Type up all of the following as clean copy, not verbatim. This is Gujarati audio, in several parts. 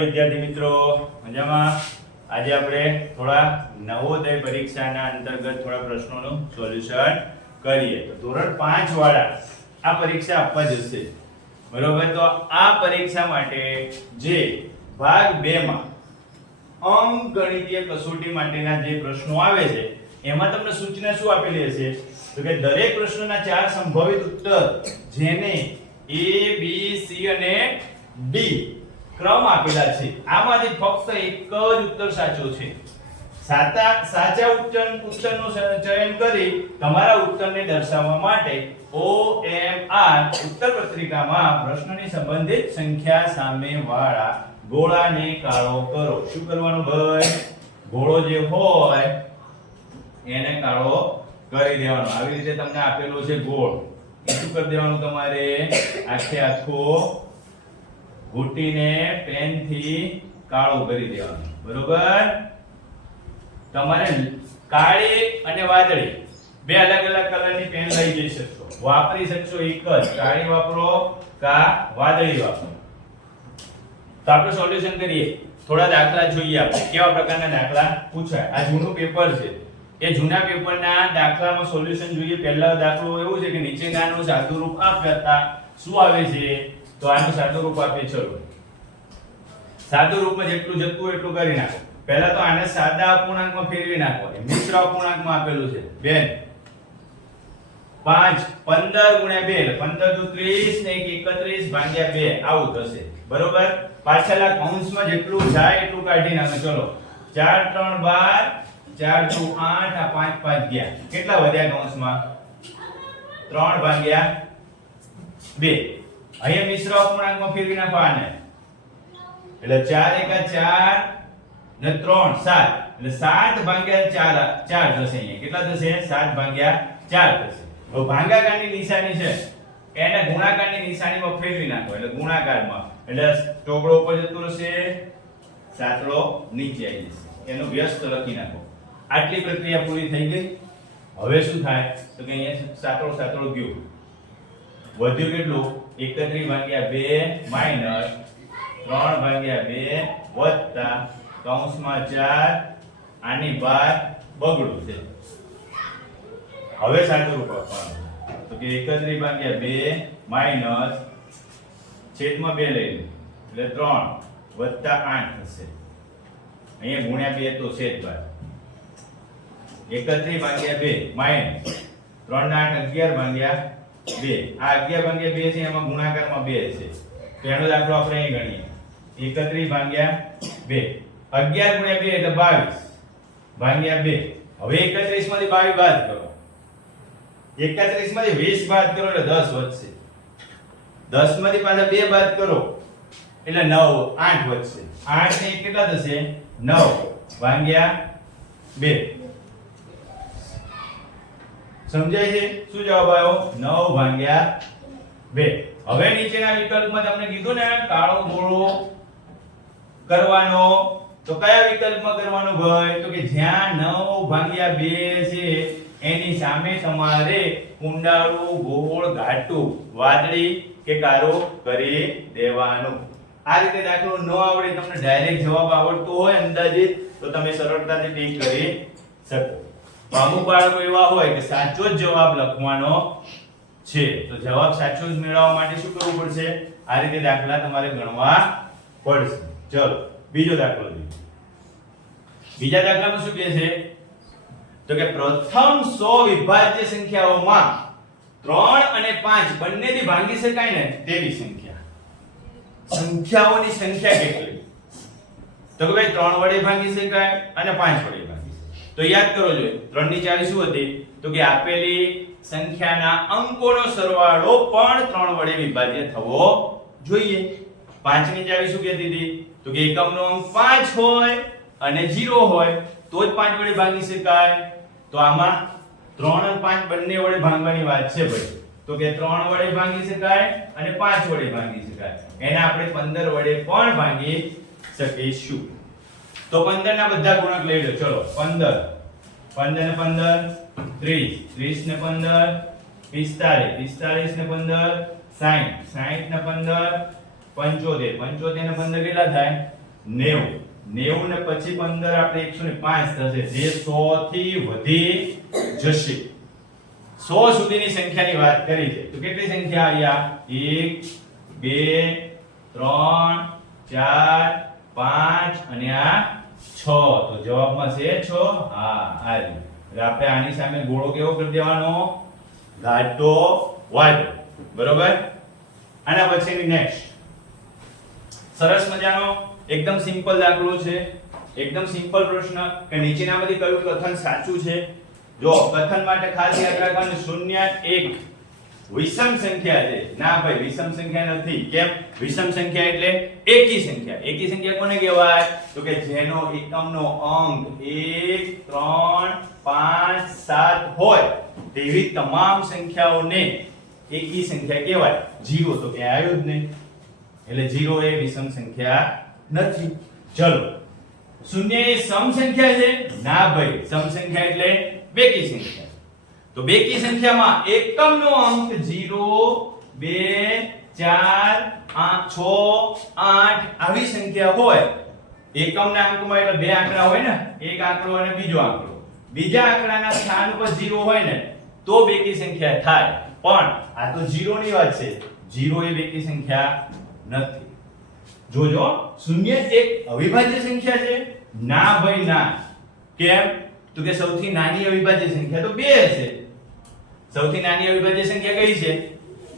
વિદ્યાર્થી મિત્રો, મજામાં? આજે આપણે થોડા નવોદય પરીક્ષાના અંતર્ગત થોડા પ્રશ્નોનું સોલ્યુશન કરીએ. તો ધોરણ 5 વાળા આ પરીક્ષા આપવા જશે, બરોબર? તો આ પરીક્ષા માટે જે ભાગ 2 માં અંકગણિતીય કસોટી માટેના જે પ્રશ્નો આવે છે એમાં તમને સૂચના શું આપેલી હશે? તો કે દરેક પ્રશ્નના 4 સંભવિત ઉત્તર જેને A, B, C અને D ક્રમ આપેલા છે. આમાંથી ફક્ત એક જ ઉત્તર સાચો છે. સાચા ઉત્તરનું ચયન કરી તમારા ઉત્તરને દર્શાવવા માટે OMR ઉત્તર પત્રિકામાં પ્રશ્નની સંબંધિત સંખ્યા સામે વાળા ગોળાને કાળો કરો. શું કરવાનું ભાઈ? ગોળો જે હોય એને કાળો કરી દેવાનો. આવી રીતે તમને આપેલો છે ગોળ, એ શું કરી દેવાનું તમારે? આખે આખો ઘૂંટીને પેનથી કાળો કરી દેવાનું, બરોબર? તમારે કાળી અને વાદળી બે અલગ અલગ કલરની પેન લઈ જઈ શકશો, વાપરી શકશો એક જ. કાળી વાપરો કા વાદળી વાપરો. તો આપણે સોલ્યુશન કરીએ. થોડા દાખલા જોઈએ આપણે કેવા પ્રકારના દાખલા પૂછાય. આ જૂનું પેપર છે, એ જૂના પેપરના દાખલામાં સોલ્યુશન જોઈએ. પહેલો દાખલો એવું છે કે નીચેનાનું સાદું રૂપ આપતા શું આવે છે? તો આનું સાદું રૂપ આપીએ. ચલો, સાદું રૂપમાં જેટલું જતું એટલું કરી નાખો. પહેલા તો આને સાદા અપૂર્ણાંકમાં ફેરવી નાખો. મિશ્ર અપૂર્ણાંકમાં આપેલું છે બેન 5 15 ગુણ્યા 2 એટલે 15 દુ 30 ને 31 ભાગ્યા 2 આવું થશે, બરોબર? પાછળના કૌંસમાં જેટલું જાય એટલું કાઢી નાખો. ચલો, 4 3 12 4 2 8 આ 5 5 ગયા. કેટલા વધ્યા કૌંસમાં? 3 ભાગ્યા 2. અહીંયા મિશ્ર અપૂર્ણાંકમાં ફેરવી નાખો આને, એટલે 4 એકા 4 ને 3 7 એટલે 7 ભાગ્યા 4 થશે. અહીંયા કેટલા થશે? 7 ભાગ્યા 4 થશે. હવે ભાગાકારની નિશાની છે એને ગુણાકારની નિશાનીમાં ફેરવી નાખો, એટલે ગુણાકારમાં, એટલે ચોગડો ઉપર જતો રહેશે, સાતડો નીચે આવી જશે. એનો વ્યસ્ત લખી નાખો. આટલી પ્રક્રિયા પૂરી થઈ ગઈ. હવે શું થાય? તો કે અહીંયા સાતડો ગયો, વધ્યું કેટલું? 31 ભાગ્યા 2 માઈનસ 3 ભાગ્યા 2 વત્તા કૌંસમાં 4 આની 12 બગડું છે. હવે સાચું રૂપ આપવાનું. તો કે 31 ભાગ્યા 2 માઈનસ છેદમાં 2 લઈ લો એટલે 3 વત્તા 8 થશે. અહીંયા ગુણ્યા 2 તો છેદ બાદ. 31 ભાગ્યા 2 માઈનસ 3 ના 8 11 ભાગ્યા 2. આ 11 ભાગ્યા 2 છે, એમાં ગુણાકારમાં 2 છે. તો એનો દાખલો આપણે અહીં ગણીએ. 31 ભાગ્યા 2 11 ગુણ્યા 2 એટલે 22 ભાગ્યા 2. હવે 31 માંથી 22 બાદ કરો. 31 માંથી 20 બાદ કરો એટલે 10 વધશે. 10 માંથી પાછા 2 બાદ કરો એટલે 9 8 વધશે. 8 ને કેટલા થશે? 9 ભાગ્યા 2. સમજાય છે? શું જવાબ આવ્યો? 9 ભાગ્યા 2. હવે નીચેના વિકલ્પમાં તમને કીધું ને કાળો ગોળો કરવાનો, તો કયા વિકલ્પમાં કરવાનો ભાઈ? તો કે જ્યાં 9 ભાગ્યા 2 છે એની સામે તમારે કુંડાળું ગોળ ઘાટું વાદળી કે કાળો કરી દેવાનું. આ રીતે દાખલો ન આવડે, તમને ડાયરેક્ટ જવાબ આવડતો હોય અંદાજિત, તો તમે સરળતાથી ટીક કરી શકો. અમુક બાળકો એવા હોય કે સાચો જ જવાબ લખવાનો છે, તો જવાબ સાચો જ મેળવવા માટે શું કરવું પડશે? આ રીતે દાખલા તમારે ગણવા પડશે. ચલો, બીજો દાખલો જોઈએ. બીજા દાખલામાં શું કહે છે? તો કે પ્રથમ 100 વિભાજ્ય સંખ્યાઓમાં 3 અને 5 બંનેથી ભાંગી શકાય ને તેવી સંખ્યા. સંખ્યાઓની સંખ્યા કેટલી? તો કે ભાઈ 3 વડે ભાંગી શકાય અને 5 વડે ભાંગી શકાય. તો યાદ કરો જોઈએ 3 ની ચાવી શું હતી? તો કે આપેલી સંખ્યાના અંકોનો સરવાળો પણ 3 વડે વિભાજ્ય થવો જોઈએ. 5 ની ચાવી શું કહેતી હતી? તો કે એકમનો અંક 5 હોય અને 0 હોય તો જ 5 વડે ભાગી શકાય. તો આમાં 3 અને 5 બંને વડે ભાગવાની વાત છે ભાઈ. તો કે 3 વડે ભાગી શકાય અને 5 વડે ભાગી શકાય. એને આપણે 15 વડે પણ ભાગી શકીશું. તો 15 ના બધા ગુણક લઈ લો. ચલો, 15 15 ને 15 30 30 ને 15 45 45 ને 15 60 60 ને 15 75 75 ને 15 કેટલા થાય? 90 90 ને પછી 15 આપણે 105 થશે જે 100 થી વધી જશે 100 સુધીની સંખ્યાની વાત કરી છે તો કેટલી સંખ્યા આવ્યા 1 2 3 4 5 અને આ 6 તો જવાબમાં છે 6 હા આ રહ્યું એટલે આપણે આની સામે ગોળો કેવો કરી દેવાનો ઘાટો વાળો બરોબર આના પછીની નેક્સ્ટ સરસ મજાનો એકદમ સિમ્પલ દાખલો છે એકદમ સિમ્પલ પ્રશ્ન કે નીચેનામાંથી કયું કથન સાચું છે જો કથન માટે ખાસ યાદ રાખવાનું 0 1 વિષમ સંખ્યા છે ના ભાઈ વિષમ સંખ્યા નથી કેમ વિષમ સંખ્યા એટલે એકી સંખ્યા કોને કહેવાય તો કે જેનો એકમનો અંક 1 3 5 7 હોય તેવી તમામ સંખ્યાઓને એકી સંખ્યા કહેવાય 0 તો ક્યાં આવ્યો જ નહીં એટલે 0 એ વિષમ સંખ્યા નથી ચલો 0 એ સમ સંખ્યા છે ના ભાઈ સમ સંખ્યા એટલે બેકી સંખ્યા તો બેકી સંખ્યામાં એકમનો અંક 0 2 4 6 8 આવી સંખ્યા હોય એકમના અંકમાં એટલે બે આંકડા હોય ને એક આંકડો અને બીજો આંકડો બીજા આંકડાના સ્થાન ઉપર 0 હોય ને તો બેકી સંખ્યા થાય પણ આ તો 0 ની વાત છે 0 એ બેકી સંખ્યા નથી જોજો 0 એક અવિભાજ્ય સંખ્યા છે ના ભાઈ ના કેમ તો કે સૌથી નાની અવિભાજ્ય સંખ્યા તો 2 છે સૌથી નાની અવિભાજ્ય સંખ્યા કઈ છે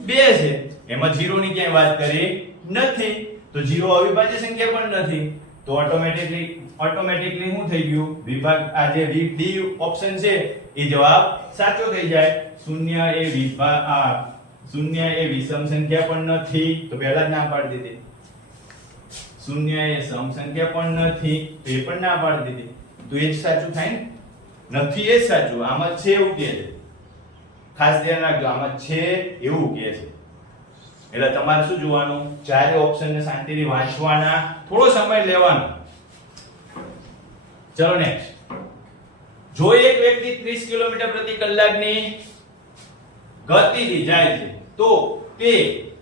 2 છે એમાં 0 ની ક્યાંય વાત કરી નથી તો 0 અવિભાજ્ય સંખ્યા પણ નથી તો ઓટોમેટિકલી શું થઈ ગયું વિભાગ આ જે ડી ઓપ્શન છે એ જવાબ સાચો થઈ જાય 0 એ વિષમ સંખ્યા પણ નથી તો પહેલા જ ના પાડી દીધી 0 એ સમ સંખ્યા પણ નથી તો એ પણ ના પાડી દીધી તો એ જ સાચું થાય ને નથી એ જ સાચું આમાં છે એવું કહે છે ખાસ ધ્યાન રાખજો આમાં છે એવું કહે છે એટલે તમારે શું જોવાનું ચારે ઓપ્શન ને શાંતિથી વાંચવાના થોડો સમય લેવાનો ચલો નેક્સ્ટ જો એક વ્યક્તિ 30 કિલોમીટર પ્રતિ કલાકની ગતિથી જાય છે તો તે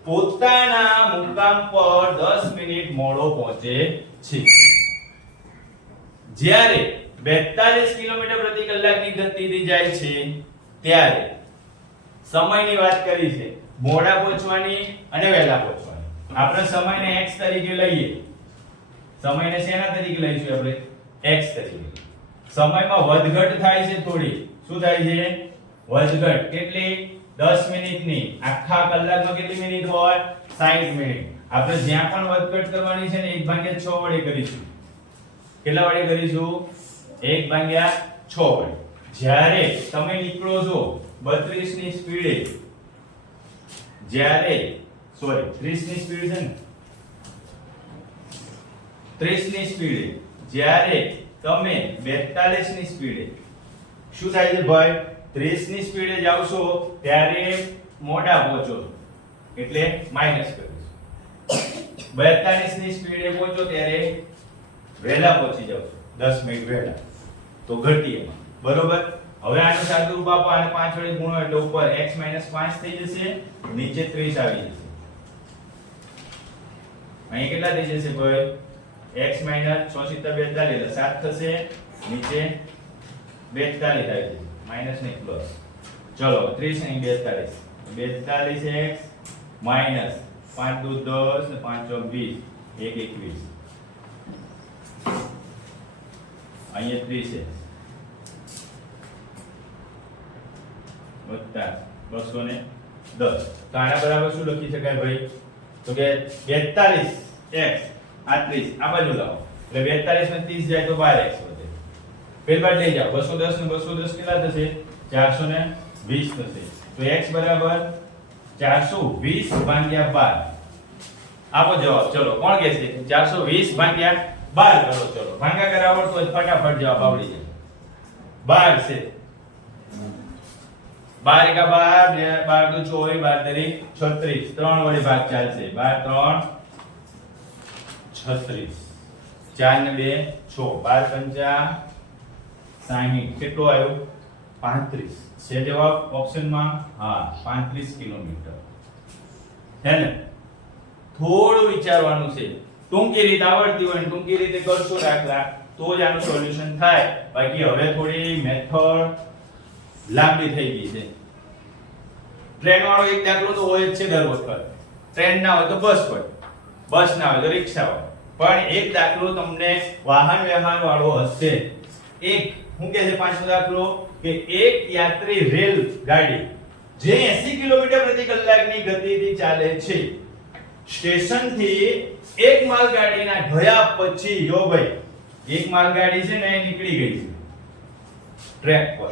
પોતાના મુકામ પર 10 મિનિટ મોડો પહોંચે છે જ્યારે 42 કિલોમીટર પ્રતિ કલાકની ગતિથી જાય છે ત્યારે સમયની વાત કરી છે મોડા પહોંચવાની અને વહેલા પહોંચવાની આપણે સમયને x તરીકે લઈએ સમયને શેના તરીકે લઈશું આપણે x તરીકે સમયમાં વધઘટ થાય છે થોડી શું થાય છે વધઘટ કેટલી 10 મિનિટની આખા કલાકમાં કેટલી મિનિટ હોય 60 મિનિટ આપણે જ્યાં પણ વધઘટ કરવાની છે ને 1/6 વડે કરીશું કેટલા વડે કરીશું 1/6 વડે જ્યારે તમે નીકળો છો 32 ની સ્પીડે જ્યારે 30 ની સ્પીડ છે ને 30 ની સ્પીડે જ્યારે તમે 42 ની સ્પીડે શું થાય છે ભાઈ 30 ની સ્પીડે જાવ છો ત્યારે મોડા પહોંચો એટલે માઈનસ કરીશું 42 ની સ્પીડે પહોંચો ત્યારે વહેલા પહોંચી જાવ છો 10 મિનિટ વહેલા તો ઘટીએ બરોબર હવે આનું સાદું રૂપ આપો અને 5 વડે ગુણો એટલે ઉપર x - 5 થઈ જશે નીચે 30 આવી જશે અહીં કેટલા થઈ જશે ભાઈ x - 6 * 42 એટલે 7 થશે નીચે 42 આવી જશે માઈનસ ને પ્લસ ચલો 30 અને 42x માઈનસ 5 * 2 = 10 ને 5 * 4 = 20 1 21 અહીંયા 30 છે વત્તા 210 તો આના બરાબર શું લખી શકાય ભાઈ તો કે 42x આ 30 આ બાજુ લાવો એટલે 42 માં 30 જાય તો 12x વધે પેલ બાદ લઈ જાઓ 210 ને 210 કેટલા થશે 420 થશે તો x બરાબર 420/12 આપો જવાબ ચલો કોણ કહેશે 420/12 કરો ચલો ભાગાકાર આવડતો હોય ફટાફટ જવાબ આવડી જાય 12 છે 12 * 12 12 * 2 = 24 12 * 3 3 વડે ભાગ ચાલશે 12 * 3 36 4 ને 2 6 12 * 5 60 કેટલો આવ્યો 35 છે જવાબ ઓપ્શનમાં હા 35 કિલોમીટર હે ને થોડું વિચારવાનું છે ટૂંકી રીત આવડતી હોય ને ટૂંકી રીતે કરશો દાખલા તો જ આનું સોલ્યુશન થાય. બાકી હવે થોડી મેથડ લાંબી થઈ ગઈ છે. ટ્રેન વાળો એક દાખલો તો હોય જ છે દર વખત. ટ્રેન ના હોય તો બસ હોય, બસ ના હોય તો રિક્ષા હોય, પણ એક દાખલો તમને વાહન વ્યવહાર વાળો હશે. એક હું કહે છે પાંચમો દાખલો કે એક યાત્રી રેલ ગાડી જે 80 કિલોમીટર પ્રતિ કલાકની ગતિથી ચાલે છે સ્ટેશન થી એક માલગાડીના ગયા પછી યો ભાઈ એક માલગાડી છે ને નીકળી ગઈ છે ટ્રેક પર,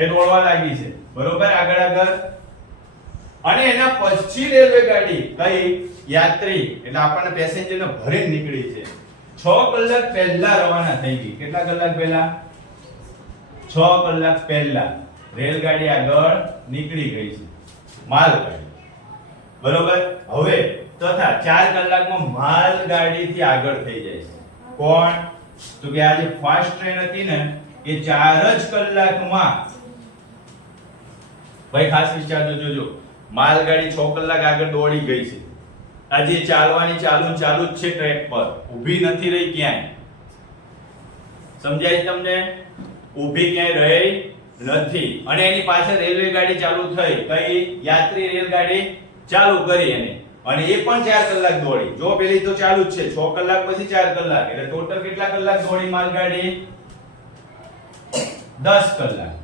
એ દોડવા લાગી છે બરોબર આગળ આગળ, અને એના પછી રેલવે ગાડી કઈ યાત્રી એટલે આપણને પેસેન્જર ને ભરીને નીકળી છે 6 કલાક પહેલા રવાના થઈ ગઈ. કેટલા કલાક પહેલા? 6 કલાક પહેલા રેલગાડી આગળ નીકળી ગઈ છે માલગાડી બરોબર. હવે તથા 4 કલાકમાં માલગાડીથી આગળ થઈ જાય છે કોણ? તો કે આ જે ફાસ્ટ ટ્રેન હતી ને એ 4 જ કલાકમાં, ભાઈ ખાસ વિચારજો જોજો, માલગાડી 6 કલાક આગળ દોડી ગઈ છે. આજે ચાલવાની ચાલુ જ છે ટ્રેક પર, ઊભી નથી રહી ક્યાંય. સમજાય તમને? ઊભી ક્યાંય રહી નથી. અને એની પાછળ રેલવે ગાડી ચાલુ થઈ, કઈ યાત્રી રેલગાડી ચાલુ કરી એને, અને એ પણ 4 કલાક દોડી. જો પેલી તો ચાલુ જ છે 6 કલાક પછી 4 કલાક, એટલે ટોટલ કેટલા કલાક દોડી માલગાડી? 10 કલાક.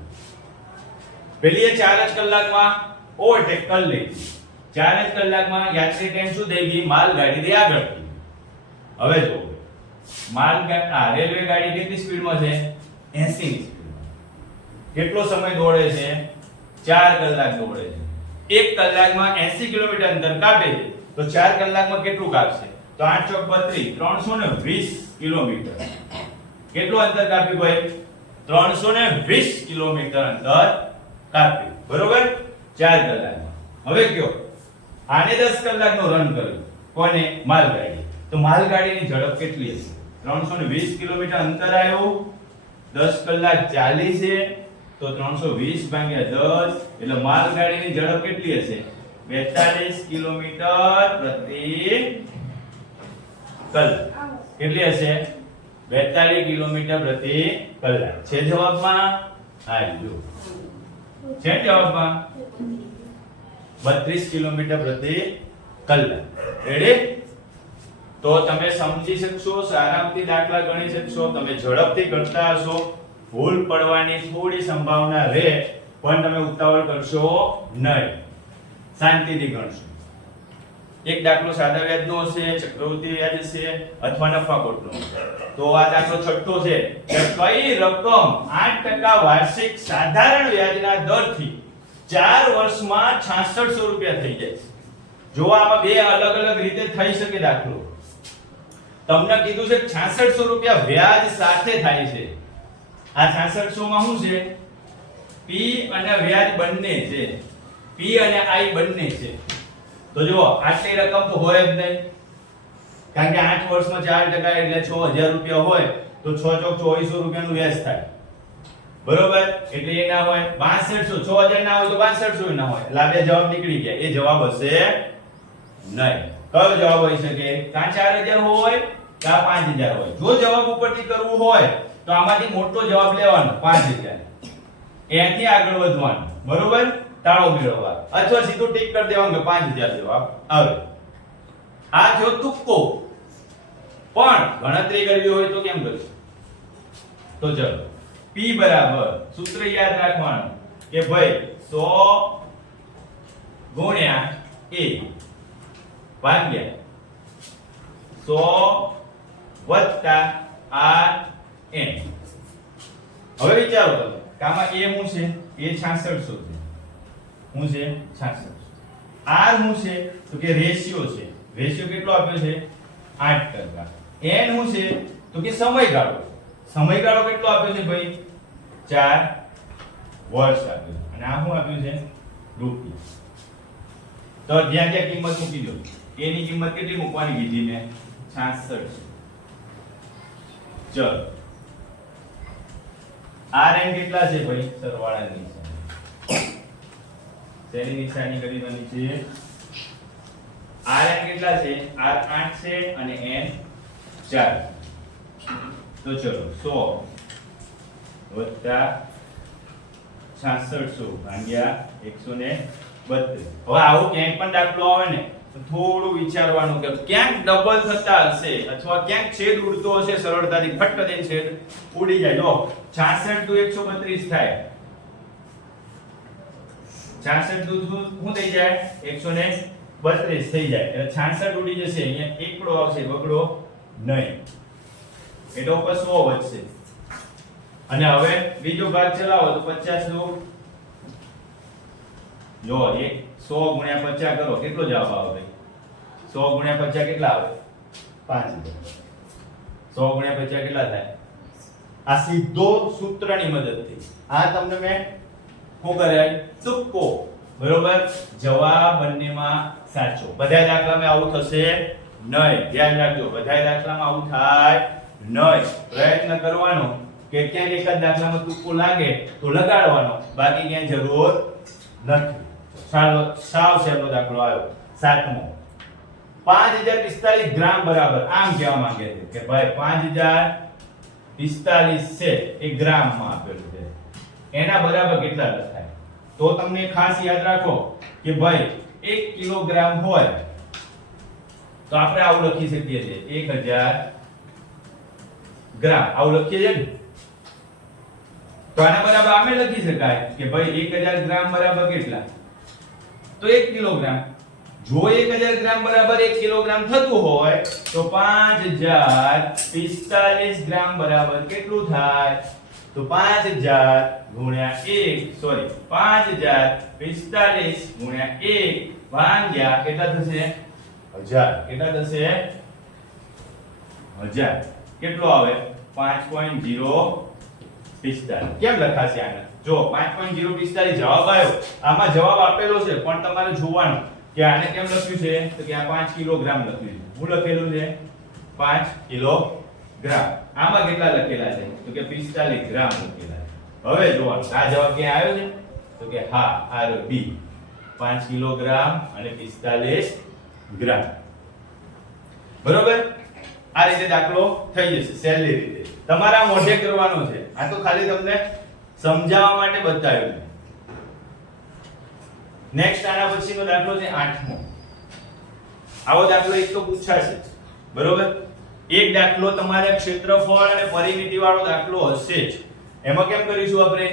પેલી 4 જ કલાકમાં ઓવરટેક કરી લીધી. 4 જ કલાકમાં યાત્રી ટ્રેન શું થઈ ગઈ? માલગાડીથી આગળ ગઈ. હવે જો રેલવે ગાડી કેટલી સ્પીડમાં છે? 80 ની સ્પીડમાં. કેટલો સમય દોડે છે? 4 કલાક દોડે છે. 1 કલાકમાં 80 કિલોમીટર અંતર કાપે છે તો 4 કલાકમાં કેટલું કાપશે? તો 8 ચોક 32, 320 કિલોમીટર. કેટલું અંતર કાપ્યું ભાઈ? 320 કિલોમીટર અંતર કાપ્યું બરોબર 4 કલાકમાં. હવે કયો આને 10 કલાકનો રન કર્યો, કોને? માલગાડી. તો માલગાડીની ઝડપ કેટલી હશે? 320 કિલોમીટર અંતર આવ્યું, 10 કલાક ચાલી છે તો 320 ભાગ્યા 10 એટલે માલગાડીની ઝડપ કેટલી હશે? 42 કિલોમીટર પ્રતિ કલાક. કેટલી હશે? 42 કિલોમીટર પ્રતિ કલાક. છે જવાબમાં? હા જો છે જવાબમાં 32 કિલોમીટર પ્રતિ કલાક. રેડી? તો તમે સમજી શકશો, આરામથી દાખલા ગણી શકશો, તમે ઝડપથી કરતા હશો, ભૂલ પડવાની થોડી સંભાવના રહે પણ તમે ઉતાવળ કરશો નહીં, શાંતિથી ગણશો. એક દાખલો સાદા વ્યાજનો હશે, ચક્રવૃદ્ધિ વ્યાજ હશે અથવા નફાખોટનો. તો આ દાખલો છઠ્ઠો છે કે કઈ રકમ 8% વાર્ષિક સાધારણ વ્યાજના દરથી 4 વર્ષમાં 6600 રૂપિયા થઈ જાય છે. જો આમાં બે અલગ અલગ રીતે થઈ શકે દાખલો. તમને કીધું છે 6600 રૂપિયા વ્યાજ સાથે થાય છે. આ 6600 માં શું છે? P અને વ્યાજ બંને છે, P અને I બંને છે. તો જો આટલી રકમ તો હોય જ નહીં, કારણ કે 8 વર્ષમાં 4% એટલે 6000 રૂપિયા હોય તો 6 ચોક 2400 રૂપિયાનું વ્યાજ થાય બરોબર. એટલે એ ના હોય 6200, 6000 ના હોય તો 6200 ના હોય. એટલે આ બે જવાબ નીકળી ગયા. એ જવાબ હશે નહીં. કયો જવાબ હોઈ શકે? કાં 4000 હોય કાં 5000 હોય. જો જવાબ ઉપરથી કરવું હોય તો આમાંથી મોટો જવાબ લેવાનો 5000, એથી આગળ વધવાનું બરોબર, તાળો મેળવવા, અથવા સીધું ટીક કરી દેવાનું કે 5000 જવાબ આવે. આ જો તુક્કો, પણ ગણતરી કરવી હોય તો કેમ કરશું? તો ચલો P બરાબર સૂત્ર યાદ રાખવાનું કે ભાઈ 100 ગુણ્યા A ભાગ્યા 100 વત્તા RN. હવે વિચારો તમે કે આમાં A શું છે? એ 6600 છે. શું છે? 6600. R શું છે? તો કે રેશિયો છે. રેશિયો કેટલો આપ્યો છે? 8%. N શું છે? તો કે સમયગાળો. સમયગાળો કેટલો આપ્યો છે ભાઈ? 4 વર્ષ આપ્યો. અને આ શું આપ્યું છે? રૂપિયા. તો જ્યાં જ્યાં કિંમત મૂકી દો. A ની કિંમત કેટલી મૂકવાની કીધી મેં? 66. ચલો Rn કેટલા છે ભાઈ? સરવાળાની નિશાની. શેની નિશાની કરી દેવાની છે? rn કેટલા છે? r 8 છે અને n 4. તો ચલો 100 વત્તા 6600 ભાગ્યા 132. હવે આવું ક્યાંય પણ દાખલો આવે ને તો થોડું વિચારવાનું કે ક્યાંક ડબલ થતા હશે અથવા ક્યાંક છેદ ઉડતો હશે, સરળતાથી ફટ દઈને છેદ ઉડી જાય. જો 66 * 132 થાય. 66 * શું થઈ જાય? 132 થઈ જાય. એટલે 66 ઉડી જશે. અહીંયા એકડો આવશે, બગડો નહીં. એટલે ઉપર 100 વધશે. અને હવે બીજો ભાગ ચલાવો તો 50 નું જો 100 ગુણ્યા 50 કરો, કેટલો જવાબ આવે ભાઈ? 100 ગુણ્યા 50 કેટલા આવે? 5000. 100 ગુણ્યા 50 કેટલા થાય? આ સીધો સૂત્રની મદદથી આ તમને મેં શું કરાય? તુક્કો. બરોબર? જવાબ બંનેમાં સાચો. બધા દાખલામાં આવું થશે નહીં. ધ્યાન રાખજો, બધા દાખલામાં આવું થાય નહીં. પ્રયત્ન કરવાનો કે ક્યાંક એક જ દાખલામાં તુક્કો લાગે તો લગાડવાનો, બાકી ક્યાંય જરૂર નથી. ચાલો સાવ સહેલો દાખલો આવ્યો 7મો. 5045 ગ્રામ બરાબર આમ કહેવા માંગે છે કે ભાઈ 5045 છે એ ગ્રામમાં આપેલું છે, એના બરાબર કેટલા લખાય? તો તમને ખાસ યાદ રાખો કે ભાઈ 1 કિલોગ્રામ હોય તો આપણે આવું લખી શકીએ છીએ 1000 ગ્રામ. આવું લખીએ છીએ ને, તો આના બરાબર આમે લખી શકાય કે ભાઈ 1000 ગ્રામ બરાબર કેટલા? તો 1 કિલોગ્રામ. જો 1000 ગ્રામ બરાબર 1 કિલોગ્રામ થતું હોય તો 5045 ગ્રામ બરાબર કેટલું થાય? તો 5000 ગુણ્યા 1 સોરી 5045 ગુણ્યા 1 ભાગ્યા કેટલા થશે? 1000. કેટલા થશે? 1000. કેટલો આવે? 5.045. કેમ લખાશે આને? જો 5.045 જવાબ આવ્યો. આમાં જવાબ આપેલો છે પણ તમારે જોવાનું કે આને કેમ લખ્યું છે? તો કે આ 5 કિલોગ્રામ લખ્યું છે. શું લખેલું છે? 5 કિલોગ્રામ. આમાં કેટલા લખેલા છે? તો કે 45 ગ્રામ લખેલા છે. હવે જોવાનું આ જવાબ ક્યાં આવ્યો છે? તો કે હા આ રહ્યો બી, 5 કિલોગ્રામ અને 45 ગ્રામ. બરોબર? આ રીતે દાખલો થઈ જશે સહેલી રીતે. તમારા મોઢે કરવાનો છે. આ તો ખાલી તમને સમજાવવા માટે બતાવ્યું છે. નેક્સ્ટ આના પછીનો દાખલો છે 8મો. આવો દાખલો એક તો પૂછાશે. બરોબર? એક દાખલો તમારે ક્ષેત્રફળ અને પરિમિતિ વાળો દાખલો હશે જ. એમાં કેમ કરીશું આપણે?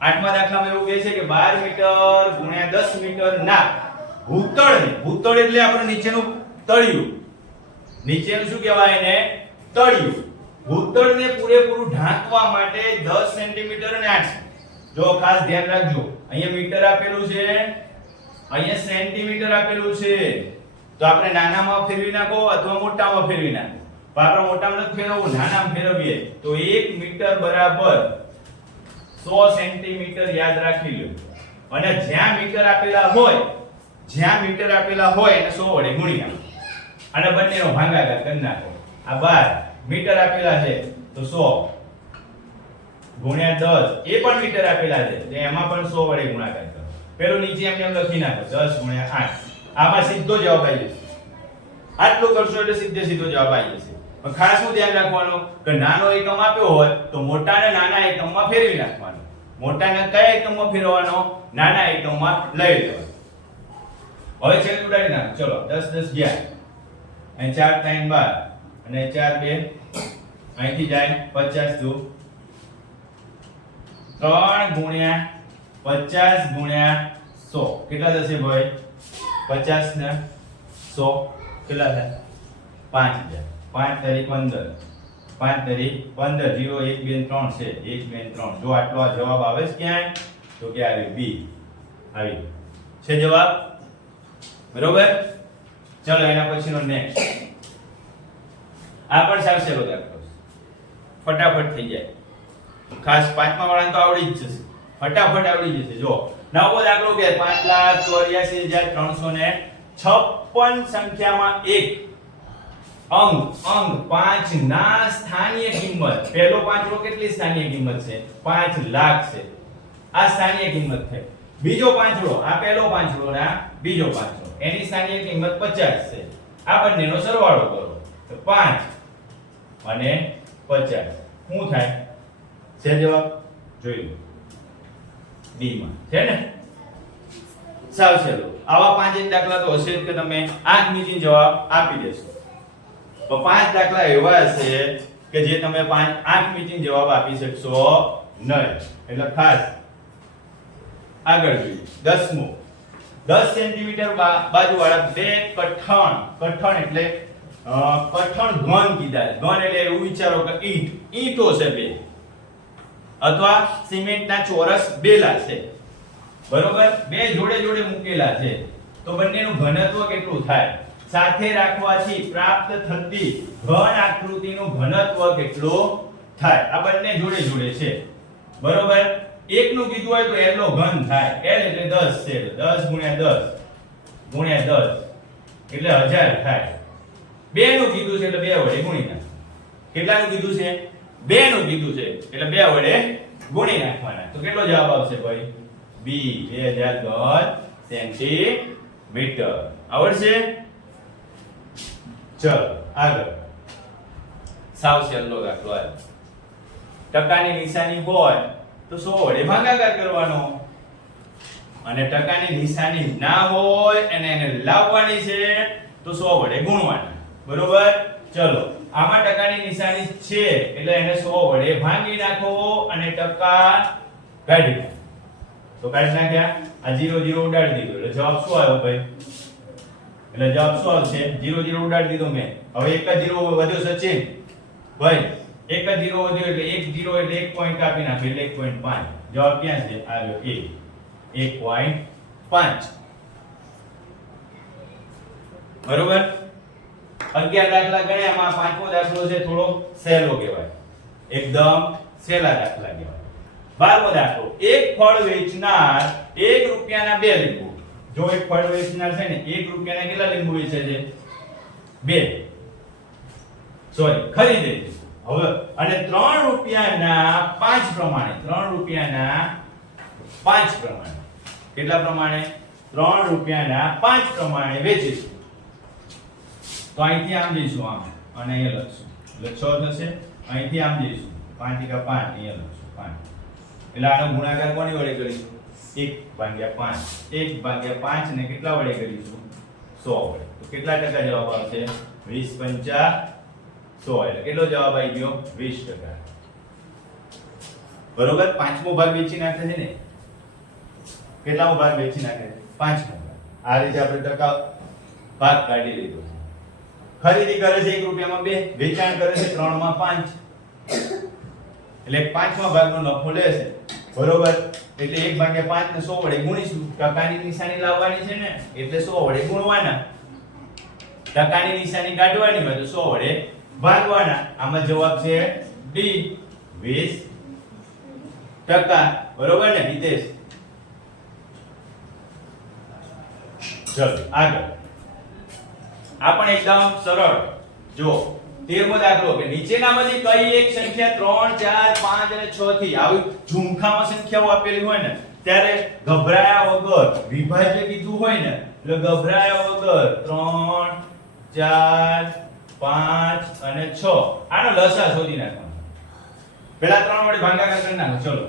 8મા દાખલામાં એવું કહે છે કે 12 મીટર ગુણ્યા 10 મીટર ના ભૂતળને, ભૂતળ એટલે આપણે નીચેનું તળિયું, નીચેનું શું કહેવાય એને? તળિયું. ભૂતળને પૂરેપૂરું ઢાંકવા માટે 10 સેન્ટીમીટર અને 8. જો ખાસ ધ્યાન રાખજો, અહીંયા મીટર આપેલું છે, અહીંયા સેન્ટીમીટર આપેલું છે. તો આપણે નાનામાં ફેરવી નાખો અથવા મોટામાં ફેરવી નાખો. પણ આપણે મોટામાં નથી ફેરવવું, નાનામાં ફેરવીએ તો 1 મીટર બરાબર 100 સેન્ટીમીટર યાદ રાખી લો. અને જ્યાં મીટર આપેલા હોય, જ્યાં મીટર આપેલા હોય એને 100 વડે ગુણી નાખો અને બંનેનો ભાગાકાર કરી નાખો. આ 12 મીટર આપેલા છે તો 100 ગુણ્યા 10 એ પણ મીટર આપેલા છે તો એમાં પણ 100 વડે ગુણાકાર કરો. પેલું નીચે એમ લખી નાખો 10 ગુણ્યા 8. આમાં સીધો જવાબ આવી જશે. આટલું કરશો એટલે સીધો જવાબ આવી જશે. પણ ખાસ શું ધ્યાન રાખવાનું કે નાનો એકમ આપ્યો હોય તો મોટાને નાના એકમમાં ફેરવી નાખવાનો. મોટાને કયા એકમમાં ફેરવવાનો? નાના એકમમાં લઈ લેવાનો. હવે છેદ ઉડાડી નાખો. ચલો 10 10 ગયા. અહીં 4 3 12 અને 4 2 અહીંથી જાય 50 દુ 3 ગુણ્યા 50 ગુણ્યા 100 કેટલા થશે ભાઈ? 50 ને 100 કેટલા થાય? 5000. 5 તારીખ 15, 5 તારીખ 15, 0 1 2 3 છે, 1 2 3. જો આટલો આ જવાબ આવે છે ક્યાંય? તો કે આવી બી આવી છે જવાબ. બરોબર? ચલો એના પછીનો નેક્સ્ટ. આ પણ સાવ સહેલો દાખલો છે, ફટાફટ થઈ જાય. ખાસ 5મા વાળાને તો આવડી જ જશે, ફટાફટ આવડી જશે. જો નવો દાખલો કે 5,84,356 સંખ્યામાં એક અંક 5 ના સ્થાનીય કિંમત, પહેલો પાંચડો કેટલી સ્થાનીય કિંમત છે? 5 લાખ છે. આ સ્થાનીય કિંમત થઈ. બીજો પાંચડો, આ પહેલો પાંચડો ના બીજો પાંચડો, એની સાની કિંમત 50 છે. આ બંનેનો સરવાળો કરો તો 5 અને 50 શું થાય છે જવાબ જોઈ લો ડી માં છે ને. સાવ સહેલો. આવા 5 એક દાખલા તો હશે જ કે તમે આંખ મીચીને જવાબ આપી દેશો. તો 5 દાખલા એવા હશે કે જે તમે 5 આંખ મીચીને જવાબ આપી શકશો નહીં. એટલે ખાસ આગળ જોઈએ 10મો 10 સેન્ટીમીટર બાજુવાળા બે કઠણ એટલે કઠણ ઘન કીધા. ઘન એટલે એવું વિચારો કે ઈંટો છે બે અથવા સિમેન્ટના ચોરસ બેલા છે, બરોબર. બે જોડે જોડે મૂકેલા છે તો બંનેનું ઘનત્વ કેટલું થાય? સાથે રાખવાથી પ્રાપ્ત થતી ઘન આકૃતિનું ઘનત્વ કેટલું થાય? આ બંને જોડે જોડે છે, બરોબર. એકનું કીધું હોય તો l નો ઘન થાય. l એટલે 10 છે, 10 ગુણ્યા 10 એટલે 1000 થાય. 2 નું કીધું છે એટલે 2 વડે ગુણી નાખ. કેટલાનું કીધું છે? 2 નું કીધું છે એટલે 2 વડે ગુણી નાખવાના. તો કેટલો જવાબ આવશે ભાઈ? b 2010 centimetre. આવડશે? ચલો આગળ. સાવ સહેલો દાખલો આ. ટકાની નિશાની હોય તો 100 વડે ભાગાકાર કરવાનો અને ટકાની નિશાની ના હોય એને લાવવાની છે તો 100 વડે ગુણવાના, બરોબર. ચલો આમાં ટકાની નિશાની છે એટલે એને 100 વડે ભાગી નાખો અને ટકા કાઢી નાખો. તો કાઢી નાખ્યા. આ 0 0 ઉડાડી દીધો એટલે જવાબ શું આવ્યો ભાઈ? એટલે જવાબ શું આવશે? 0 0 ઉડાડી દીધો મેં. હવે એક જ 0 વધ્યો સચિન ભાઈ. એક જ 0 વધ્યો એટલે 1 0 એટલે 1 પોઈન્ટ કાપી નાખ્યો એટલે 1.5. જવાબ ક્યાં છે? આવ્યો 1.5. બરોબર. 11 દાખલા ગણ્યા. આમાં પાંચમો દાખલો છે થોડો સહેલો કહેવાય, એકદમ સહેલા દાખલા કહેવાય. 12મો દાખલો. એક ફળ વેચનાર 1 રૂપિયાના 2 લીંબુ. જો એક ફળ વેચનાર છે ને 1 રૂપિયાના કેટલા લીંબુ વેચે છે? 2. સોરી, ખરીદે છે. હવે અને 3 રૂપિયાના 5 પ્રમાણે, 3 રૂપિયાના 5 પ્રમાણે, કેટલા પ્રમાણે? 3 રૂપિયાના 5 પ્રમાણે વેચે છે. તો અહીંથી આમ જઈશું આમ અને અહીંયા લખશું એટલે 6 થશે. અહીંથી આમ જઈશું 5 × 5 અહીંયા લખશું 5. એટલે આનો ગુણાકાર કોની વડે કરીશું? 1/5 ને કેટલા વડે કરીશું? 100 વડે. તો કેટલા ટકા જવાબ આવશે? 20 × 5 100 એટલે કેટલો જવાબ આવી ગયો? 20%. બરોબર. પાંચમો ભાગ વેચી નાખે છે ને. કેટલામો ભાગ વેચી નાખે? પાંચમો ભાગ. આ રીતે આપણે ટકા ભાગ કાઢી લીધો છે. ખરીદી કરે છે 1 રૂપિયામાં 2, વેચાણ કરે છે 3 માં 5 એટલે 5મા ભાગનો નફો લેશે, બરોબર. એટલે 1/5 ને 100 વડે ગુણીશું. ટકાની નિશાની લાવવાની છે ને એટલે 100 વડે ગુણવાના. ટકાની નિશાની કાઢવાની હોય તો 100 વડે ભાગવાના. આમાં જવાબ છે ડી 20%. બરોબર ને હિતેશ? ચલો આગળ. આ પણ એકદમ સરળ. જો 13મો દાખલો કે નીચેનામાંથી કઈ એક સંખ્યા 3 4 5 અને 6 થી આવી ઝુમખામાં સંખ્યાઓ આપેલી હોય ને ત્યારે ગભરાયા વગર વિભાજ્ય કીધું હોય ને એટલે ગભરાયા વગર 3 4 5 અને 6 આનો લસા શોધી નાખવાનો. પહેલા 3 વડે ભાગાકાર કરી નાખો. ચલો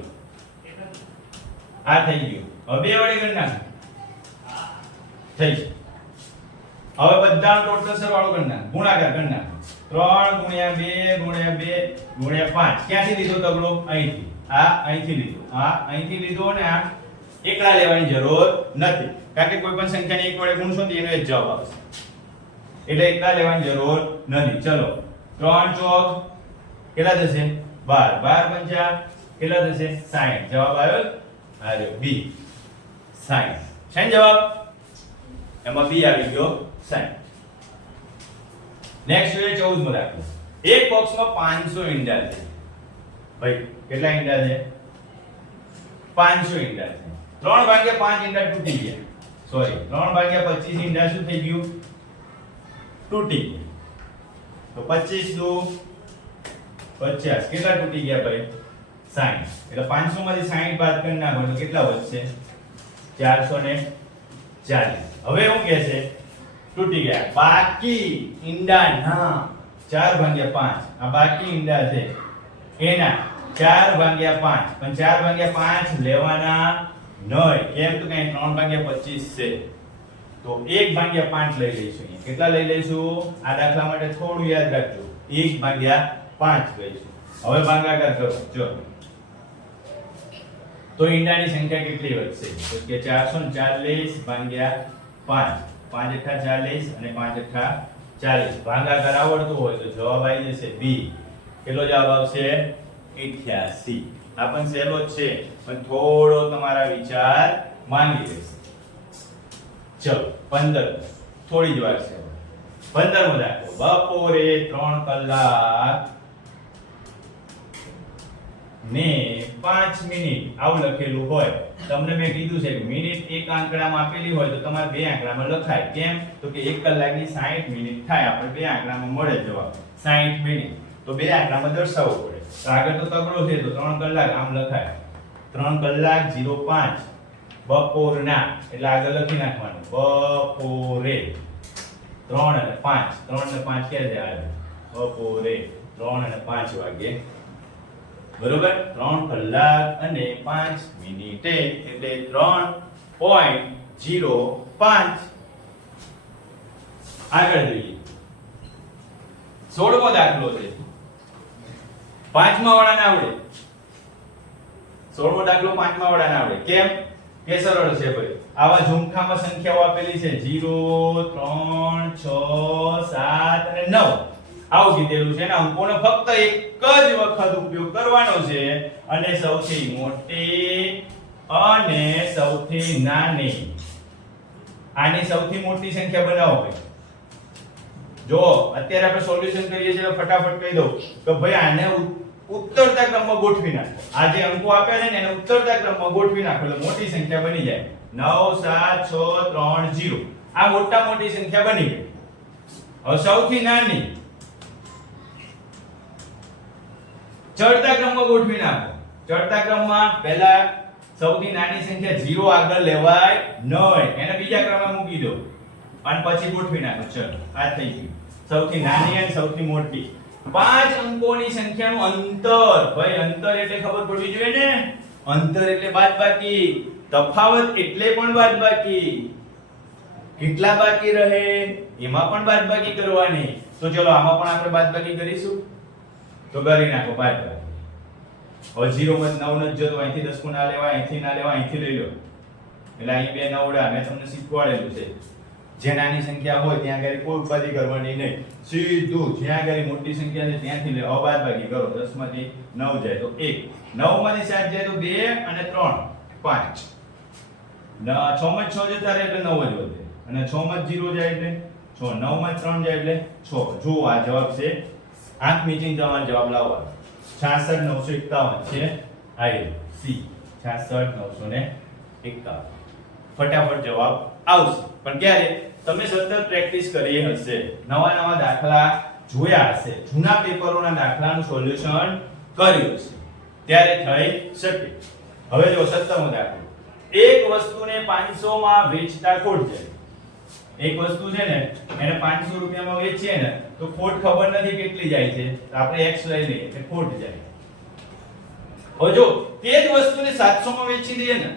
આ થઈ ગયું. હવે 2 વડે કરી નાખો. થઈ ગયું. હવે બધાનો ટોટલ સરવાળો કરી નાખો, ગુણાકાર કરી નાખો. 3 × 2 × 2 × 5. ક્યાંથી લીધો તગડો? અહીંથી. આ અહીંથી લીધો, આ અહીંથી લીધો ને આ એકલા લેવાની જરૂર નથી કારણ કે કોઈ પણ સંખ્યાને 1 વડે ગુણશો તો એનો જ જવાબ આવશે એટલે એકલા લેવાની જરૂર નથી. ચલો 3 ચોક કેટલા થશે? 12 12 પંચા કેટલા થશે? 60. જવાબ આવ્યો બી 60 છે ને જવાબ? એમાં બી આવી ગયો 60. નેક્સ્ટ છે 14મો દાખલો. એક બોક્સમાં 500 ઈંડા છે. ભાઈ કેટલા ઈંડા છે? 500 ઈંડા છે. 3/5 ઈંડા તૂટી ગયા. સોરી 3/25 ઈંડા શું થઈ ગયું? તૂટી ગયા. તો 25 દુ 50 કેટલા તૂટી ગયા ભાઈ? 60. એટલે 500 માંથી 60 બાદ કરી નાખો તો કેટલા વધશે? 440. હવે હું કહે છે તૂટી ગયા. બાકી ઈંડાના 4/5 આ બાકી ઈંડા છે એના 4/5 પણ 4/5 લેવાના નહીં. કેમ તો કે 3/25 છે તો 1/5 લઈ લઈશું. કેટલા લઈ લઈશું? આ દાખલા માટે થોડું યાદ રાખજો. 1/5 લઈશું. હવે ભાગાકાર કરો. જો તો ઈંડાની સંખ્યા કેટલી વધશે? તો કે 440/5 5 એકા 40 અને 5 એકા 40. ભાગાકાર આવડતું હોય તો જવાબ આવી જશે B. કેટલો જવાબ આવશે? 88. આ પણ સહેલો જ છે પણ થોડો તમારા વિચાર માંગી લેશે. ચલો 15 થોડી જ વાર છે. 15મો દાખલો. બપોરે 3 કલાક ને 5 મિનિટ આવું લખેલું હોય. તમને મેં કીધું છે કે મિનિટ એક આંકડામાં આપેલી હોય તો તમારે બે આંકડામાં લખાય. કેમ તો કે 1 કલાકની 60 મિનિટ થાય. આપણે બે આંકડામાં મળે જવાબ 60 મિનિટ. તો બે આંકડામાં દર્શાવવું પડે. તો આગળ તો તગડો છે તો 3 કલાક આમ લખાય. 3 કલાક 05 બપોરના એટલે આગળ લખી નાખવાનું બપોરે 3 અને 5 3 અને 5 ક્યાં જાય? બપોરે 3 અને 5 વાગે. બરોબર? 3 કલાક અને 5 મિનિટે એટલે 3.05. આગળ જોઈએ. 16મો દાખલો છે. પાંચમા વાળાને આવડે. 16મો દાખલો પાંચમા વાળાને આવડે. કેમ કે સરળ છે ભાઈ. આવા ઝુમખામાં સંખ્યાઓ આપેલી છે 0 3 6 7 અને 9. આવું કીધેલું છે ને અંકોનો ફક્ત એક જ વખત ઉપયોગ કરવાનો છે અને સૌથી મોટી અને સૌથી નાની. આની સૌથી મોટી સંખ્યા બનાવો ભાઈ. જો અત્યારે આપણે સોલ્યુશન કરીએ છીએ ફટાફટ કહી દઉં તો ભાઈ આને ઉત્તરતા ક્રમમાં ગોઠવી નાખો. આ જે અંકો આપ્યા છે ને એને ઉત્તરતા ક્રમમાં ગોઠવી નાખો એટલે મોટી સંખ્યા બની જાય. 9 7 6 3 0. આ મોટી સંખ્યા બની ગઈ. હવે સૌથી નાની ચડતા ક્રમમાં ગોઠવી નાખો. ચડતા ક્રમમાં પહેલા સૌથી નાની સંખ્યા 0 આગળ લેવાય નહીં. એને બીજા ક્રમમાં મૂકી દો અને પછી ગોઠવી નાખો. ચલો આ થઈ ગયું. સૌથી નાની અને સૌથી મોટી. 5 અંકોની સંખ્યાનું અંતર. ભાઈ અંતર એટલે ખબર પડવી જોઈએ ને. અંતર એટલે બાદબાકી. તફાવત એટલે પણ બાદબાકી. કેટલા બાકી રહે એમાં પણ બાદબાકી કરવાની. તો ચલો આમાં પણ આપણે બાદબાકી કરીશું. તો કરી નાખો બાદબાકી. હવે 0 માં 9 ન જતો અહીંથી 10 ના લેવાય, અહીંથી ના લેવાય, અહીંથી લઈ લો. એટલે અહીં બે નવડા મેં તમને શીખવાડેલું છે. જે નાની સંખ્યા હોય ત્યાં આગળ કોઈ ઉપાધિ કરવાની નહીં. સીધું જ્યાં આગળ મોટી સંખ્યા છે ત્યાંથી લે. હવે બાદબાકી કરો. 10 માંથી 9 જાય તો 1, 9 માંથી 7 જાય તો 2 અને 3 5. 6 માં 6 જતા રહે એટલે 9 જ વધે અને 6 માં 0 જાય એટલે 6, 9 માં 3 જાય એટલે 6. જો આ જવાબ છે. આંખ મીચીને તમારો જવાબ લાવવાનો. 66951 છે. I C 66951. ફટાફટ જવાબ આવશે. પણ ક્યારે? તમે સતત પ્રેક્ટિસ કરી હશે, નવા દાખલા જોયા હશે, જૂના પેપરોના દાખલાનું સોલ્યુશન કર્યું હશે, ત્યારે થઈ શકે. હવે જો 17મો દાખલો. એક વસ્તુને 500 માં વેચતા ખોટ જાય. એક વસ્તુ છે ને એને 500 રૂપિયામાં વેચીએ ને તો ખોટ ખબર નથી કેટલી જાય છે. તો આપણે x લઈ લઈએ એટલે ખોટ જાય. હવે જો તે જ વસ્તુને 700 માં વેચી દઈએ ને,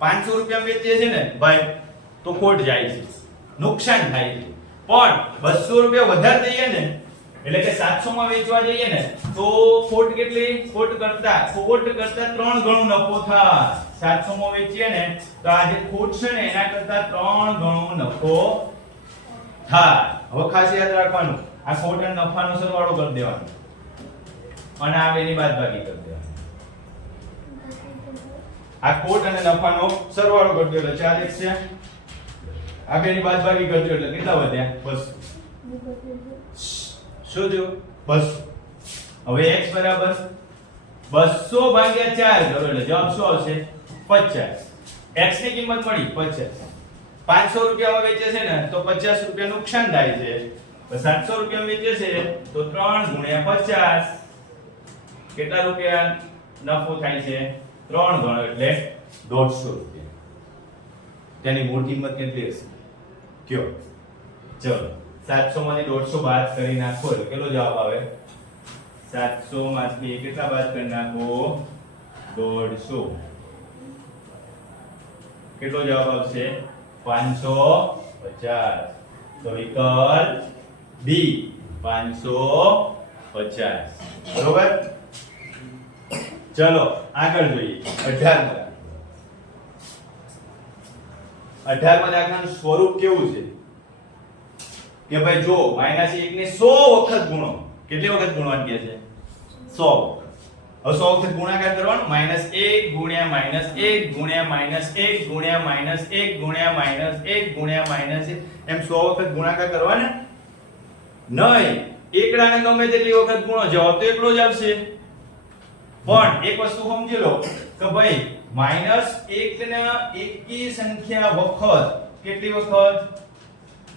500 રૂપિયામાં વેચીએ છે ને ભાઈ, તો ખોટ જાય છે, નુકસાન થાય છે. પણ 200 રૂપિયા વધારે દઈએ ને એટલે કે 700 માં વેચવા જઈએ ને તો ખોટ કેટલી? ખોટ કરતા 3 ગણો નફો થાય. 700 માં વેચીએ ને તો આ જે ખોટ છે ને એના કરતા 3 ગણો નફો થાય. હવે ખાસ યાદ રાખવાનું, આ ખોટ અને નફાનો સરવાળો કરી દેવાનો અને આ બેની બાદબાકી કરી દેવાની. આ ખોટ અને નફાનો સરવાળો કરી દો એટલે 4x છે. આ બેની બાદબાકી કરજો એટલે કેટલા વધ્યા? 200. શું થયું? 200. હવે x બરાબર 200 ભાગ્યા 4 કરો એટલે જવાબ શું આવશે? 50. x ની કિંમત મળી 50. 500 રૂપિયામાં વેચે છે ને તો 50 રૂપિયા નુકસાન થાય છે. 700 રૂપિયામાં વેચે છે તો 3 ગુણ્યા 50 કેટલા રૂપિયા નફો થાય છે? 3 ગણો એટલે 150 રૂપિયા. તેની મૂળ કિંમત કેટલી હશે? કયો ચલો 700 માંથી 150 બાદ કરી નાખો એટલે કેટલો જવાબ આવે 700 માંથી કેટલા બાદ કરી નાખો 150 કેટલો જવાબ આવશે 550 તો વિકલ્પ બી 550 બરોબર ચલો આગળ જોઈએ 18 દાખલાનું સ્વરૂપ કેવું છે કે ભાઈ જો -1 ને 100 વખત ગુણો કેટલી વખત ગુણવાનું કહે છે 100 હવે 100 વખત ગુણાકાર કરવાનો -1 ગુણ્યા -1 ગુણ્યા -1 ગુણ્યા -1 ગુણ્યા -1 ગુણ્યા -1 એમ 100 વખત ગુણાકાર કરવાના નહીં એકડાને ગમે તેટલી વખત ગુણો જવાબ તો એકલો જ આવશે પણ એક વસ્તુ સમજી લો કે ભાઈ -1 ના એકી સંખ્યા વખત કેટલી વખત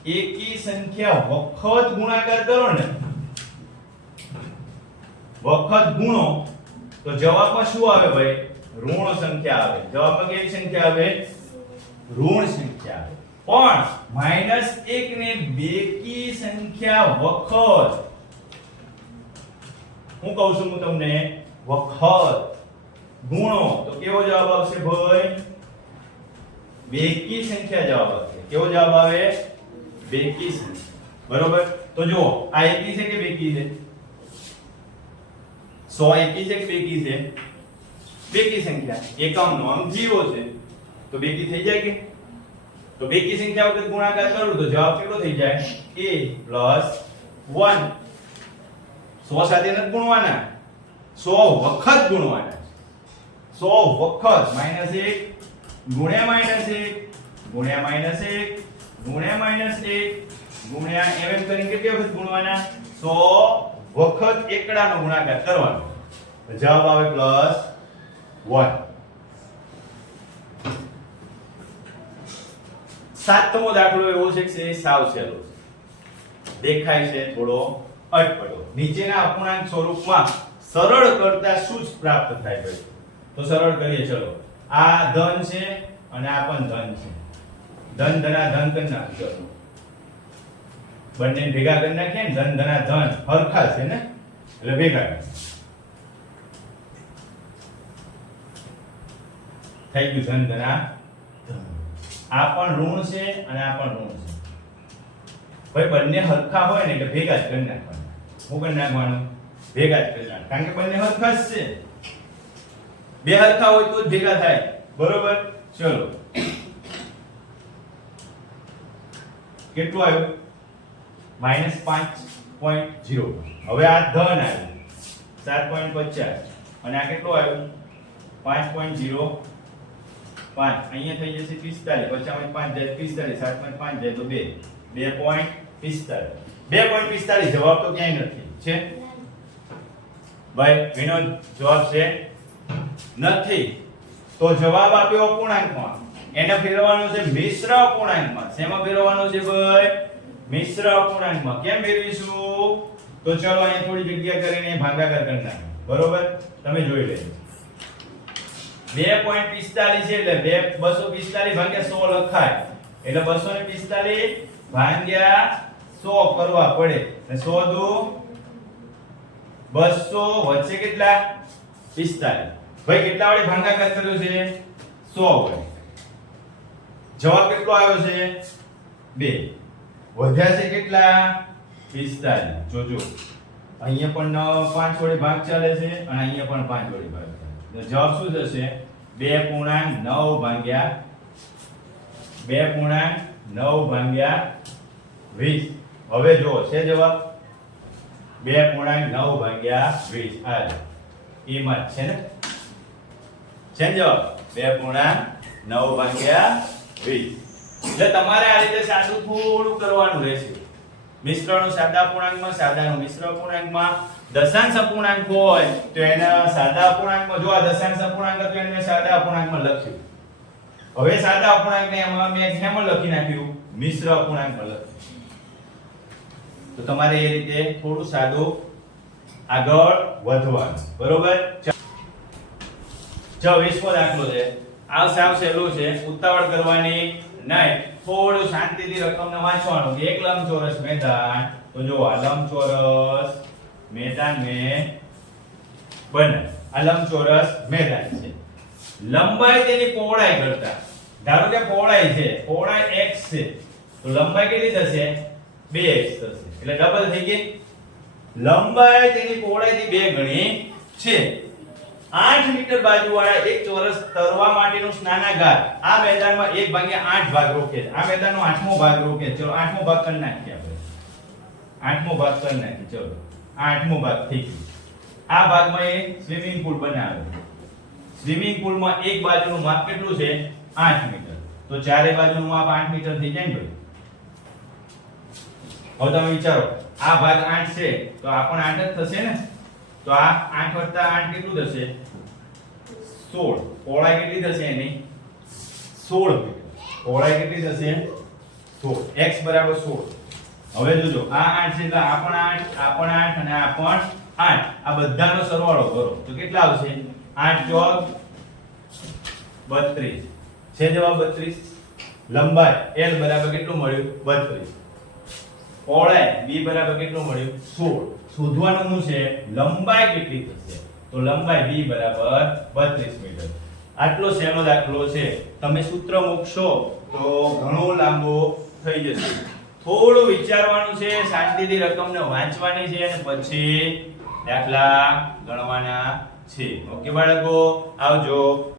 એકી સંખ્યા વખત ગુણાકાર કરો ને વખત ગુણો તો જવાબમાં શું આવે ભાઈ ઋણ સંખ્યા આવે જવાબમાં કેવી સંખ્યા આવે ઋણ સંખ્યા આવે પણ -1 ને બેકી સંખ્યા વખત હું કહું છું હું તમને વખત ગુણો તો કેવો જવાબ આવશે ભાઈ બેકી સંખ્યા જવાબ આવશે કેવો જવાબ આવે બેકી સંખ્યા બરોબર તો જો આ એકી છે કે બેકી છે 100 એકી છે કે બેકી છે બેકી સંખ્યા એકમનો આમ 0 છે તો બેકી થઈ જાય કે તો બેકી સંખ્યા વખત ગુણાકાર કરું તો જવાબ કેટલો થઈ જાય a + 1 100 સાથે નથી ગુણવાના 100 વખત ગુણવાના 100 વખત -1 ગુણ્યા -1 ગુણ્યા -1 ગુણ્યા -1 ગુણ્યા એમ કરીને કેટલી વખત ગુણવાના 100 વખત એકડાનો ગુણાકાર કરવાનો જવાબ આવે +1 સાતમો દાખલો એવો છે કે સાવ સહેલો છે દેખાય છે થોડો અટપટો નીચેના અપૂર્ણાંક સ્વરૂપમાં સરળ કરતા શું પ્રાપ્ત થાય ભાઈ તો સરળ કરીએ ચલો આ ધન છે અને આ પણ ધન છે ધન ધના ધન કરી નાખજો બંને ભેગા કરી નાખીએ ને ધન ધના ધન હરખા છે ને એટલે ભેગા થઈ ગયું ધન ધના આ પણ ઋણ છે અને આ પણ ઋણ છે ભાઈ બંને હરખા હોય ને એટલે ભેગા જ કરી નાખવાના હું કરી નાખવાનું ભેગા જ કરી નાખવાના કારણ કે બંને હરખા જ છે બે હરખા હોય તો જ ભેગા થાય બરોબર ચલો કેટલું આવ્યું -5.0 હવે આ ધન આવ્યું 7.50 અને આ કેટલું આવ્યું 5.05 અહીંયા થઈ જશે 45 50 માં 5 જાય 45 7 માં 5 જાય તો 2 2.45 જવાબ તો ક્યાંય નથી છે ભાઈ વિનોદ જવાબ છે નથી તો જવાબ આપ્યો અપૂર્ણાંકમાં એને ફેરવવાનો છે મિશ્ર અપૂર્ણાંકમાં શેમાં ફેરવવાનો છે ભાઈ મિશ્ર અપૂર્ણાંકમાં કેમ ફેરવીશું તો ચલો અહીં થોડી જગ્યા કરીને ભાગાકાર કરી નાખો બરોબર તમે જોઈ લેજો 2.45 છે એટલે 245 ભાગ્યા 100 લખાય એટલે 245 ભાગ્યા 100 કરવા પડે અને 100 દુ 200 વચ્ચે કેટલા 45 ભાઈ કેટલા વડે ભાગાકાર કર્યો છે 100 વડે જવાબ કેટલો આવ્યો છે 2 વધ્યા છે કેટલા 45 જોજો અહીંયા પણ 5 વડે ભાગ ચાલે છે અને અહીંયા પણ 5 વડે ભાગ ચાલે તો જવાબ શું થશે 2.9 ભાગ્યા 20 હવે જો છે જવાબ 2.9 ભાગ્યા 20 આ એમાં છે ને છે જવાબ 2.9 ભાગ્યા 20 એટલે તમારે આ રીતે સાદું થોડું કરવાનું રહેશે મિશ્રનો સાદા અપૂર્ણાંકમાં સાદાનો મિશ્ર અપૂર્ણાંકમાં દશાંશ અપૂર્ણાંક હોય તો એના સાદા અપૂર્ણાંકમાં જો આ દશાંશ અપૂર્ણાંક હતો એને સાદા અપૂર્ણાંકમાં લખ્યું હવે સાદા અપૂર્ણાંકને એમાં મેં કેમ લખી નાખ્યું મિશ્ર અપૂર્ણાંકમાં લખ્યું તો તમારે એ રીતે થોડું સાદું આગળ વધવાનું બરોબર જો 20મો દાખલો છે આ સાવ સહેલો છે ઉતાવળ કરવાની નહીં, થોડું શાંતિથી રકમને વાંચવાનું કે એક લંબચોરસ મેદાન, તો જો આ લંબચોરસ મેદાન મેં બને, આ લંબચોરસ મેદાન છે. લંબાઈ તેની પહોળાઈ કરતા, ધારો કે પહોળાઈ છે, પહોળાઈ x છે, તો લંબાઈ કેટલી થશે? 2x થશે. એટલે ડબલ થઈ ગઈ. લંબાઈ તેની પહોળાઈથી 2 ગણી છે. 8 મીટર બાજુવાળા એક ચોરસ તરવા માટેનું સ્નાનાગાર આ મેદાનમાં 1/8 ભાગ રોકે છે. આ મેદાનનો 8મો ભાગ રોકે છે. ચલો 8મો ભાગ કરી નાખીએ આપણે. 8મો ભાગ કરી નાખીએ. ચલો 8મો ભાગ થઈ ગયો. આ ભાગમાં એ સ્વિમિંગ પૂલ બનાવે. સ્વિમિંગ પૂલમાં એક બાજુનું માપ કેટલું છે? 8 મીટર. તો ચારે બાજુનું માપ 8 મીટર થઈ જાય ને ભાઈ. હવે તમે વિચારો, આ ભાગ 8 છે તો આ પણ 8 જ થશે ને. તો આ 8 + 8 કેટલું થશે? 16. પહોળાઈ કેટલી થશે એની? 16 મીટર. પહોળાઈ કેટલી થશે? 16. x = 16. હવે જોજો, આ 8 છે એટલે આ પણ 8, આ પણ 8 અને આ પણ 8. આ બધાનો સરવાળો કરો તો કેટલા આવશે? 8 ચોક 32. છે જવાબ 32. લંબાઈ l બરાબર કેટલું મળ્યું? 32. પહોળાઈ b બરાબર કેટલું મળ્યું? 16. શોધવાનું શું છે? લંબાઈ કેટલી થશે? તો લંબાઈ b બરાબર 32 મીટર. આટલો સહેલો દાખલો છે. તમે સૂત્ર મૂકશો તો ઘણો લાંબો થઈ જશે. થોડું વિચારવાનું છે, શાંતિથી રકમને વાંચવાની છે અને પછી દાખલા ગણવાના છે. ઓકે બાળકો, આવજો.